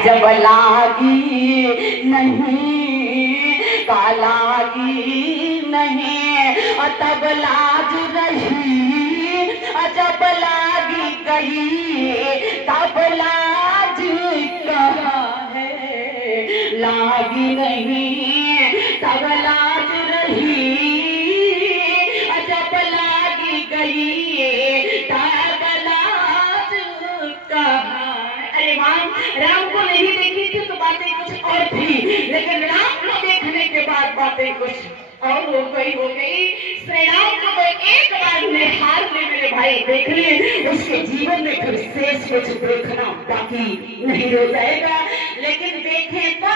जब लागी नहीं कालागी नहीं तब लाज रही, जब लागी गई तब लाज कहाँ है। लागी नहीं तब लाज रही, जब लागी गई तब लाज कहाँ है। अरे राम को नहीं देखी थी तो बातें कुछ और थी, लेकिन राम को देखने के बाद बातें कुछ और हो गई। श्री राम को तो एक बार निहार ले मेरे भाई, देख ले उसके जीवन में फिर शेष कुछ देखना बाकी नहीं रह जाएगा। लेकिन देखे तो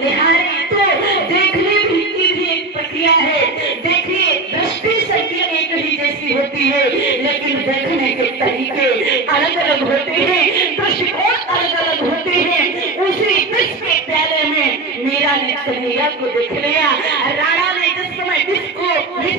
निहारे तो देखने की भी एक प्रक्रिया है। देखिए दृष्टि सबकी एक ही जैसी होती है, लेकिन देखने के तरीके अलग अलग होते हैं, दृष्टिकोण अलग अलग होते हैं। उसी विष के प्याले में मीरा ने कन्हैया को देख लिया। राणा ने जिस समय विष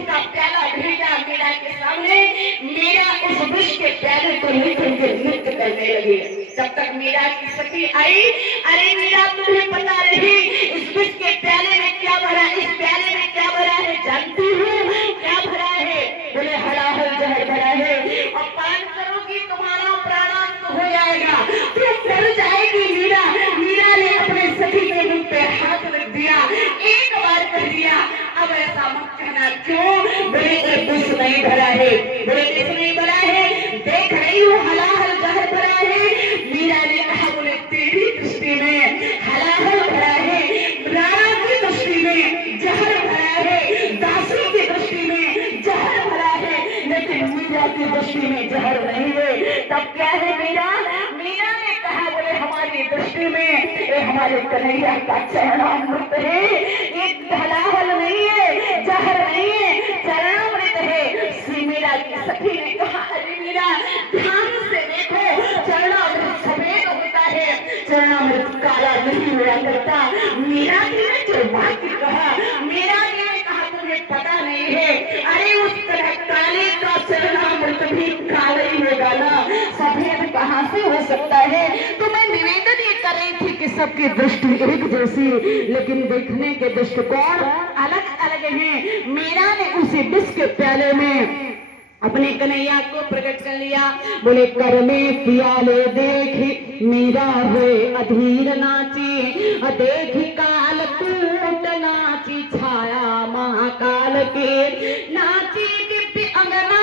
का प्याला भेजा मीरा के सामने, मीरा उस विष के प्याले को लेकर के नृत्य करने लगी। तब तक मीरा की सखी आई। अरे मीरा तुम्हें पता नहीं इस विष के प्याले में क्या भरा, इस प्याले में क्या भरा है जानती हूँ? क्या भरा है? बोले हलाहल जहर भरा है, और पान करोगी तुम्हारा प्राणांत हो जाएगा, तुम डर जाएगी मीरा। मीरा ने अपने सखी के मुंह पे हाथ रख दिया, एक बार कह दिया अब ऐसा मत कहना। क्यों? बोले एक विष नहीं भरा है, बोले विष नहीं भरा है, देख रही हूँ हलाहल जहर भरा है। मीरा ने कहा बोले तेरी दृष्टि में हलाहल भरा है, राणा की दृष्टि में जहर भरा है, दासी की दृष्टि में जहर भरा है, लेकिन मीरा की दृष्टि में जहर नहीं है। तब क्या है मीरा? मीरा ने कहा बोले हमारी दृष्टि में ये हमारे कन्हैया का चरणामृत है, एक हलाहल नहीं है, जहर नहीं है, चरणामृत है। श्री मीरा की सखी ने कहा अरे मीरा ध्यान से देखो, चरणामृत सफेद होता है, चरणामृत काला नहीं हुआ करता। मीरा जी ने जो वाक्य कहा, मीरा जी ने कहा तुम्हें पता नहीं है, अरे उस तरह काले का चरणामृत भी काला ही होगा ना, सफेद कहाँ से हो सकता है। तो मैं निवेदन ये कर रही थी कि सबकी दृष्टि एक जैसी, लेकिन देखने के दृष्टिकोण अलग अलग हैं। मीरा ने उसी विष के प्याले में अपने कन्हैया को प्रकट कर लिया। बोले कर में प्याले देखी मीरा हुए अधीर नाची, देखी काल कूट नाची छाया महाकाल के, नाची दिव्य अंगना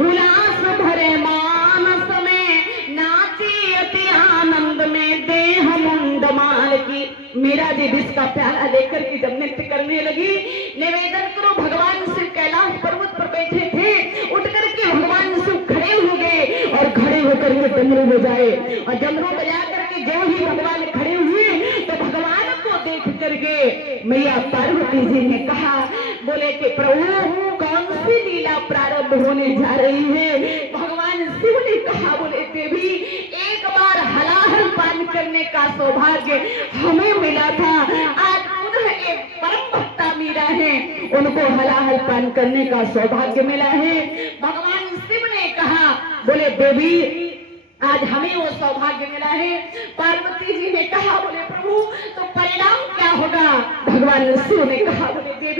उल्लास भरे मानस में, नाची अति आनंद में देह मुंड माल की। मीरा जी विष का प्याला लेकर के जब नृत्य करने लगी, निवेदन करो भगवान शिव कैलाश पर्वत पर बैठे थे, उठ करके भगवान शिव खड़े हो गए और खड़े होकर के डमरू बजाए, और डमरू बजा करके जो ही भगवान खड़े हुए तो भगवान को देख करके मैया पार्वती जी ने कहा बोले कि प्रभु कौन सी लीला प्रारंभ होने जा रही है। भगवान शिव ने कहा बोले देवी एक बार हलाहल पान करने का सौभाग्य हमें मिला था, आज पुनः एक परम भक्ता मीरा है, उनको हलाहल पान करने का सौभाग्य मिला है। भगवान शिव ने कहा बोले देवी आज हमें वो सौभाग्य मिला है। पार्वती जी ने कहा बोले प्रभु तो परिणाम क्या होगा? भगवान शिव ने कहा बोले देवी